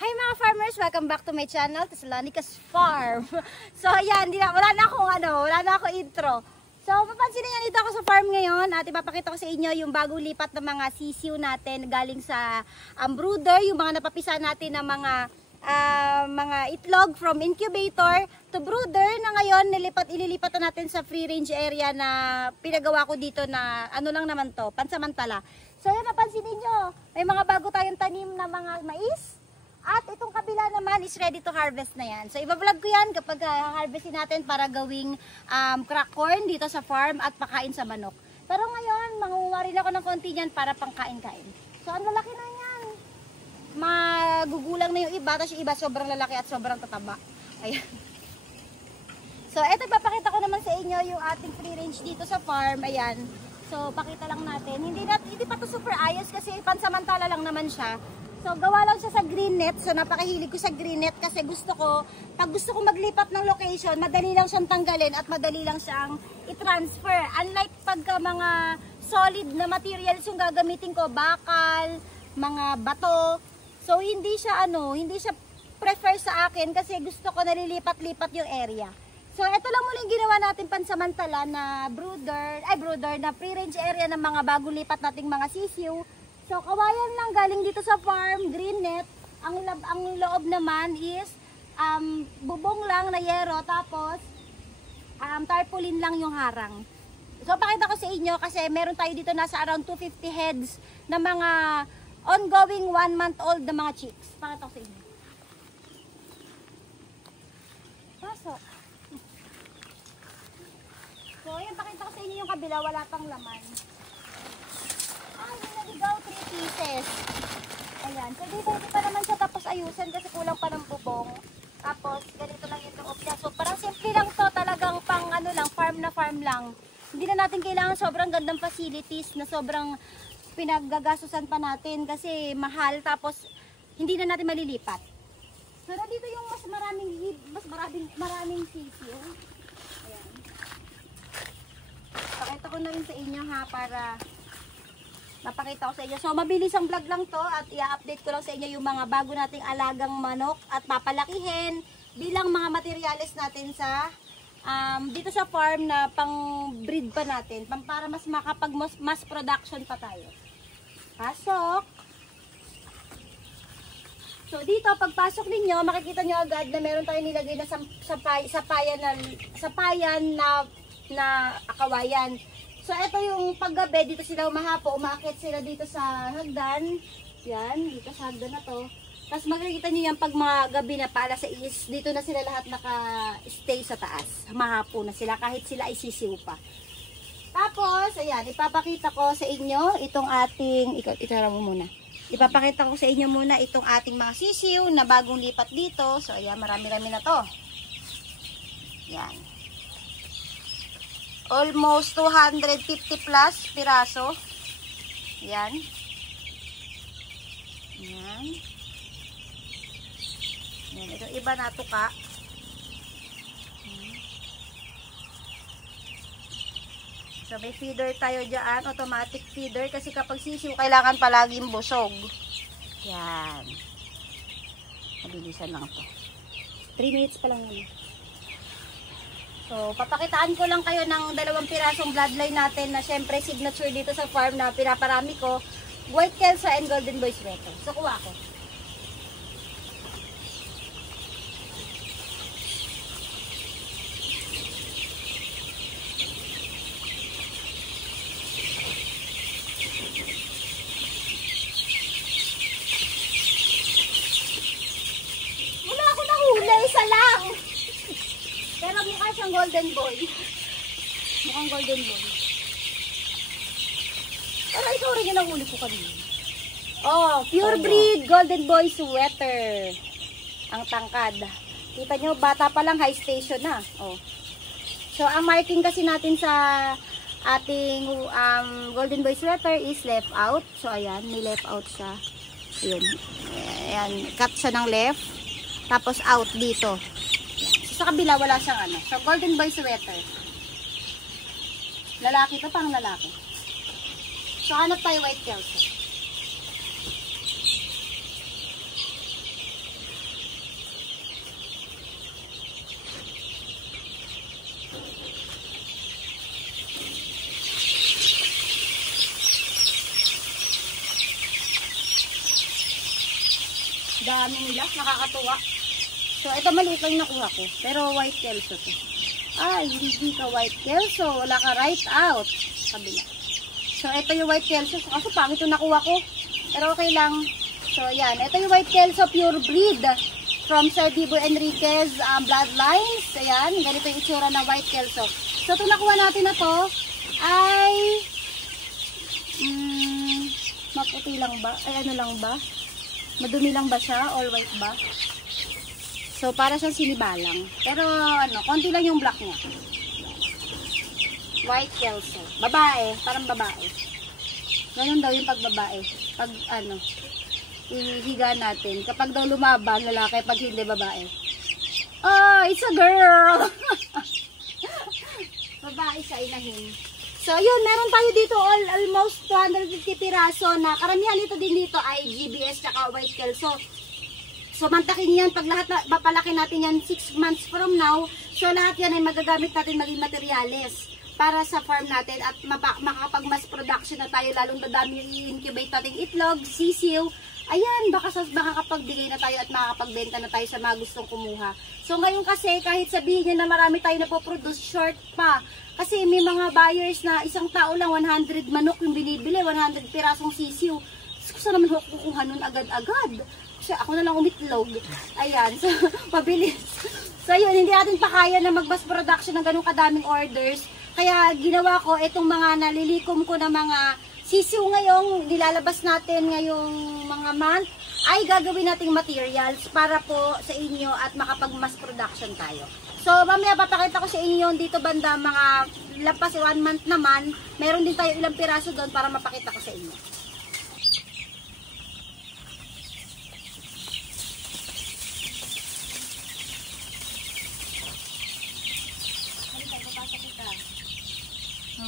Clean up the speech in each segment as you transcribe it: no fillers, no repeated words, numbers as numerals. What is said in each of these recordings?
Hi mga farmers! Welcome back to my channel, Tesalonica's Farm. So ayan, wala na ako intro. So mapansin niyo dito ako sa farm ngayon at ipapakita ko sa inyo yung bagong lipat ng mga sisiw natin galing sa brooder, yung mga napapisa natin ng mga itlog from incubator to brooder na ngayon ililipat na natin sa free range area na pinagawa ko dito na ano lang naman to, pansamantala. So yan, napansin niyo, may mga bago tayong tanim na mga mais. At itong kabila naman is ready to harvest na yan. So iba-vlog ko yan kapag harvestin natin para gawing crack corn dito sa farm at pakain sa manok. Pero ngayon, mangunguha rin ako ng konti yan para pangkain-kain. So ang lalaki na yan. Magugulang na yung iba, tapos yung iba sobrang lalaki at sobrang tataba. Ayan. So eto, papakita ko naman sa inyo yung ating free range dito sa farm. Ayan. So pakita lang natin. Hindi pa to super ayos kasi pansamantala lang naman siya. So, gawa lang siya sa green net. So, napakahilig ko sa green net kasi pag gusto ko maglipat ng location, madali lang siyang tanggalin at madali lang siyang i-transfer. Unlike pagka mga solid na materials yung gagamitin ko, bakal, mga bato. So, hindi siya prefer sa akin kasi gusto ko nalilipat-lipat yung area. So, ito lang muna yung ginawa natin pansamantala na brooder na free-range area ng mga bagong lipat nating mga sisiw. So, kawayan lang galing dito sa farm, green net. Ang loob naman is bubong lang na yero, tapos tarpaulin lang yung harang. So, pakita ko sa inyo kasi meron tayo dito nasa around 250 heads na mga ongoing 1-month-old na mga chicks. Pakita ko sa inyo. Pasok. So, yan, pakita ko sa inyo yung kabila, wala pang laman. Ay, niligaw 3 pieces. Ayan. So, dito hindi pa naman siya tapos ayusin kasi kulang pa ng bubong. Tapos, ganito lang yung loob niya. So, parang simple lang to. Talagang pang farm na farm lang. Hindi na natin kailangan sobrang gandang facilities na sobrang pinaggagasusan pa natin kasi mahal. Tapos, hindi na natin malilipat. So, dito yung maraming sisiyo. Ayan. Pakita ko na rin sa inyo ha para napakita ko sa inyo. So, mabilis ang vlog lang to at i-update ko lang sa inyo yung mga bago nating alagang manok at papalakihin bilang mga materyales natin sa dito sa farm na pang-breed pa natin para mas mass production pa tayo. Pasok! So, dito, pagpasok ninyo, makikita nyo agad na meron tayong nilagay na sapayan na akawayan. So, ito yung paggabi, dito sila umahapo, umaakit sila dito sa hagdan. Yan, dito sa hagdan na to. Tapos makikita nyo yan pag mga gabi na pa alas 6, dito na sila lahat naka-stay sa taas. Mahapo na sila kahit sila ay sisiw pa. Tapos, ayan, ipapakita ko sa inyo itong ating, itara mo muna. Ipapakita ko sa inyo muna itong ating mga sisiw na bagong lipat dito. So, ayan, marami-rami na to. Yan. Almost 250 plus piraso. Yan. Yan. Yan. Ito iba na tuka. So may feeder tayo dyan. Automatic feeder. Kasi kapag sisiw, kailangan palaging busog. Yan. Mabilisan lang to. 3 minutes pa lang naman. So, papakitaan ko lang kayo ng 2 pirasong bloodline natin na syempre signature dito sa farm na pinaparami ko. White Kelsa and Golden Boy Sweater. So, kuha ko. Wala ako nahuli, isa lang! Pero mukha siyang golden boy. Mukhang golden boy. Pero ikaw rin yung nahuli ko kanina. Oh, pure breed golden boy sweater. Ang tangkad. Kita nyo, bata pa lang, high station na. Oh. So, ang marking kasi natin sa ating golden boy sweater is left out. So, ayan, may left out siya. Ayan. Ayan, cut siya ng left. Tapos out dito. Sa kabila, wala siyang So, golden boy sweater. Lalaki to, pang lalaki. So, hanap tayo white Kelsa. Dami nila, nakakatuwa. So, ito maliit lang nakuha ko. Pero white kelso to. Ay, hindi ka white kelso. Wala ka right out. Kabila. So, ito yung white kelso. So, kaso pangit yung nakuha ko. Pero okay lang. So, yan. Ito yung white kelso pure breed. From Sir Bibo Enriquez Bloodlines. Ayan. Ganito yung itsura ng white kelso. So, ito nakuha natin na to ay maputi lang ba? Ay, ano lang ba? Madumi lang ba siya? All white ba? So, para siyang sinibalang. Pero, ano, konti lang yung black niya. White kelso. Babae. Parang babae. Ganun daw yung pagbabae. Pag, ano, ihiga natin. Kapag daw lumaban, lalaki. Pag hindi, babae. Oh, it's a girl! Babae siya, inahin. So, yun, meron tayo dito almost 250 piraso na karamihan ito din dito ay GBS tsaka white kelso. So, mantakin yan. Pag lahat na, mapalaki natin yan 6 months from now, so lahat yan ay magagamit natin maging materyales para sa farm natin at makakapag-mass production na tayo, lalong dadami yung i-incubate nating itlog, sisiw. Ayan, baka makakapagbigay na tayo at makakapagbenta na tayo sa mga gustong kumuha. So ngayon kasi, kahit sabihin nyo na marami tayo napoproduce, short pa. Kasi may mga buyers na isang tao lang, 100 manok yung binibili, 100 pirasong sisiw. So, saan naman kukuha nun agad-agad? Kasi ako na lang umitlog. Ayan, so mabilis. So yun, hindi natin pa kaya na mag-mass production ng ganung kadaming orders. Kaya ginawa ko itong mga nalilikom ko na mga sisiw ngayong nilalabas natin ngayong mga month ay gagawin nating materials para po sa inyo at makapag-mass production tayo. So, mamaya papakita ko sa inyo dito banda mga lapas 1 month naman. Meron din tayo ilang piraso doon para mapakita ko sa inyo.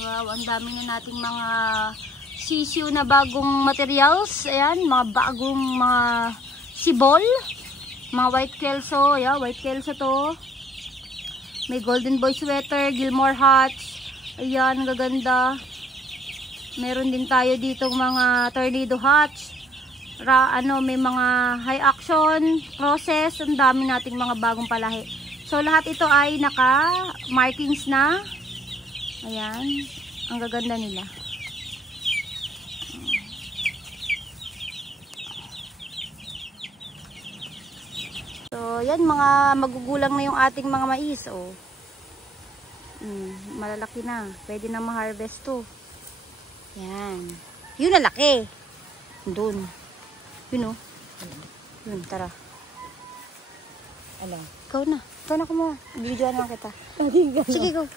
Wow, ang dami na nating mga sisiw na bagong materials. Ayan, mga bagong mga sibol. Mga white kelso. Yeah, white kelso to. May golden boy sweater, Gilmore Hatch. Ayan, gaganda. Meron din tayo dito mga tornado hatch. May mga high action, process. Ang dami nating mga bagong palahi. So, lahat ito ay naka markings na. Ayan, ang gaganda nila. So, yan, mga magugulang na yung ating mga mais, oh. Malalaki na. Pwede na ma-harvest to. Yan. Yun na laki. Doon. Yun, oh. Yun, tara. Ala. Ikaw na. Ikaw na kumuha. Videoan lang kita. Sige, go.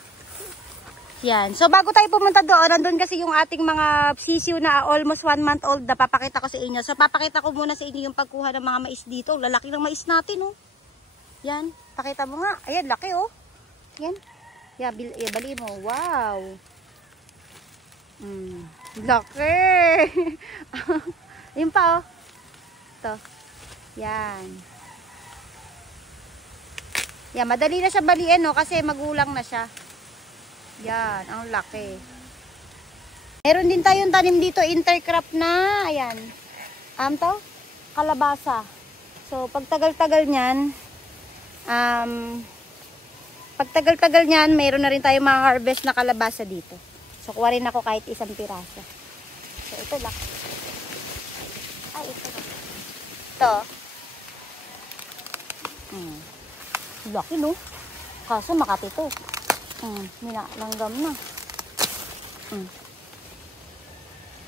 Yan. So, bago tayo pumunta doon, nandun kasi yung ating mga sisiw na almost 1 month old na papakita ko sa inyo. So, papakita ko muna sa inyo yung pagkuha ng mga mais dito. Lalaki ng mais natin, oh. Yan. Pakita mo nga. Ayan, laki, oh. Yan. Yan, bali mo. Wow. Laki. Ayun pa, oh. Ito. Yan. Yan, madali na siya baliin, oh, kasi magulang na siya. Yan, ang laki. Meron din tayong tanim dito, intercrop na, ayan. To, kalabasa. So, pagtagal-tagal niyan, meron na rin tayong mga harvest na kalabasa dito. So, kuha rin ako kahit isang piraso. So, ito lang. Ay, ito lang. Ito. Laki, no? Kaso, Makati to. Minalanggam na.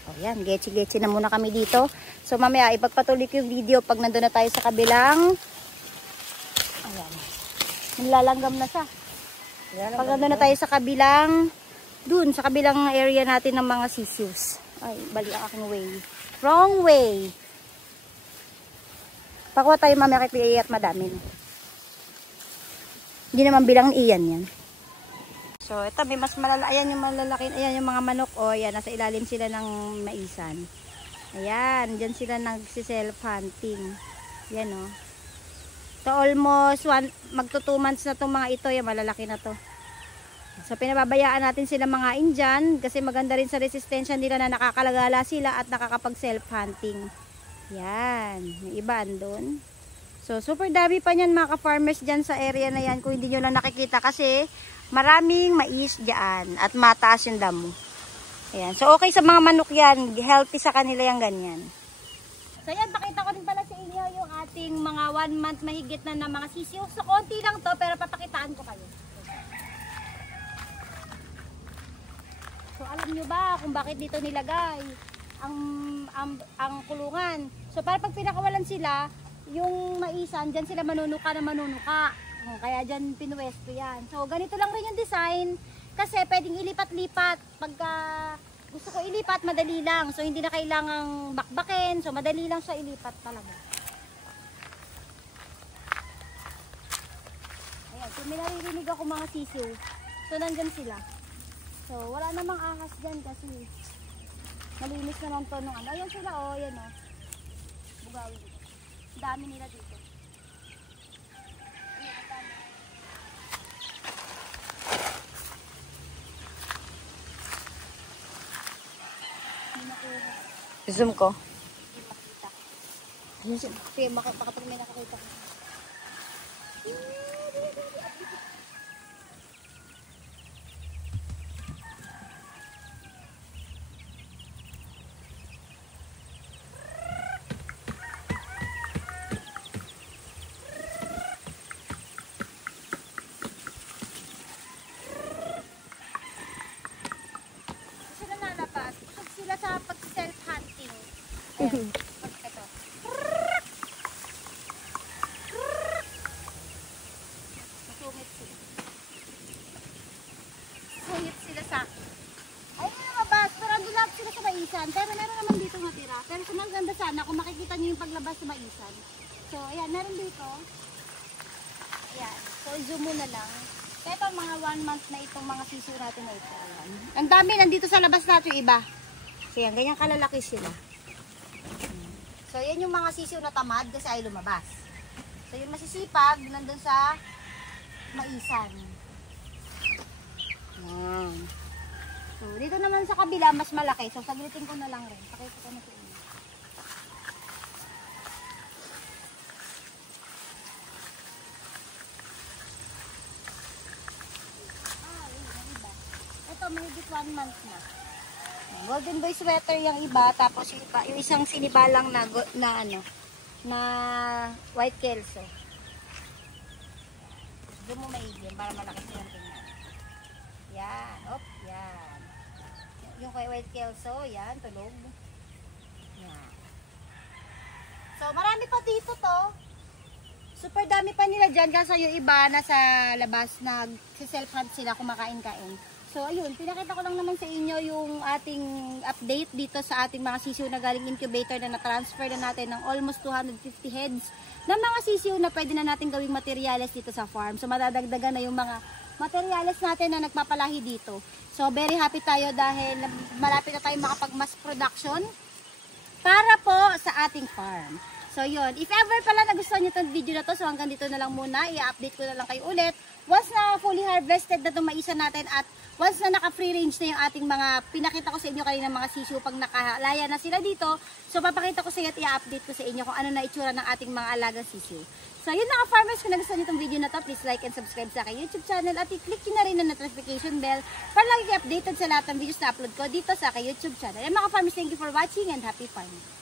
O yan, getchi-getchi na muna kami dito. So mamaya ipagpatuloy ko yung video pag nandun na tayo sa kabilang. Ayan. Nilalanggam na siya. Pag nandun na tayo sa kabilang, dun sa kabilang area natin ng mga sisius. Ay, bali ang aking way. Wrong way. Pakuha tayo mamaya kay at madami. Hindi naman bilang iyan yan. So, ito may mas malala. Ayan yung malalaki. Ayan yung mga manok. O, ayan. Nasa ilalim sila ng maisan. Ayan. Diyan sila nagsi-self-hunting. Ayan, o. So, almost magto 2 months na itong mga ito. Yan, malalaki na to. So, pinababayaan natin sila mga Indian. Kasi maganda rin sa resistensya nila na nakakalagala sila at nakakapag-self-hunting. Yan. Yung iba andun. So, super dami pa niyan mga ka-farmers dyan sa area na yan kung hindi nyo lang nakikita kasi maraming mais dyan at mataas yung damo. Ayan. So, okay sa mga manok yan. Healthy sa kanila yung ganyan. So, yan. Pakita ko din pala sa inyo yung ating mga 1 month mahigit na mga sisiw. So, konti lang to pero papakitaan ko kayo. So, alam nyo ba kung bakit dito nilagay ang kulungan? So, para pag pinakawalan sila, yung maisan, dyan sila manunuka na manunuka. Kaya dyan pinuwesto yan. So, ganito lang rin yung design. Kasi pwedeng ilipat-lipat. Pagka gusto ko ilipat, madali lang. So, hindi na kailangang bakbakin. So, madali lang siya ilipat talaga. Ayan. So, may naririnig ako mga sisiw. So, nandyan sila. So, wala namang ahas dyan kasi malinis naman to nung ano. Ayan sila, oh. Ayan, oh. Bugawin. Dami nila dito. Zoom ko. Sige, makapag may nakakita ko. Sa pag-self-hunting. Ayan. Ito. Masungit sila. Sungit sila sa akin. Ayun yung mabas. Pero ando lahat sila sa maisan. Pero meron naman dito natira. Pero sa maganda sana kung makikita nyo yung paglabas sa maisan. So, ayan. Meron dito. Ayan. So, zoom mo na lang. Ito mga 1 month na itong mga sisiw natin na ito. Ayan. Ang dami. Nandito sa labas natin yung iba. So yan, ganyan kalalaki sila. So yan yung mga sisiw na tamad kasi ay lumabas. So yung masisipag, nandun sa maisan. Yan. So dito naman sa kabila, mas malaki. So saglitin ko na lang rin. Pakita ko na sa inyo. Yung iba. Ito, mahigit 1 month na. Golden boy sweater yung iba, tapos yung iba, yung isang sinibalang na white kelso. Doon mo maigyan para malaki silang tingnan. Yan, op, yan. Yung white kelso, yan, tulog. Yan. So, marami pa dito to. Super dami pa nila dyan, kasi yung iba nasa labas, nag-self-hunt sila, kumakain-kain. So, ayun, pinakita ko lang naman sa inyo yung ating update dito sa ating mga sisiw na galing incubator na na-transfer na natin ng almost 250 heads ng mga sisiw na pwede na natin gawing materyales dito sa farm. So, madadagdagan na yung mga materyales natin na nagpapalahi dito. So, very happy tayo dahil malapit na tayo makapag-mass production para po sa ating farm. So, yun. If ever pala nagustuhan nyo itong video na to, so hanggang dito na lang muna. I-update ko na lang kayo ulit. Once na fully harvested na itong maisa natin at once na naka-free range na yung ating mga, pinakita ko sa inyo kanina mga sisiw pag nakalaya na sila dito. So, papakita ko sa inyo at i-update ko sa inyo kung ano na itsura ng ating mga alagang sisiw. So, yun mga farmers, kung nagustuhan nyo itong video na to, please like and subscribe sa aking YouTube channel at i-click nyo na rin ang notification bell para lagi updated sa lahat ng videos na upload ko dito sa aking YouTube channel. And mga farmers, thank you for watching and happy farming!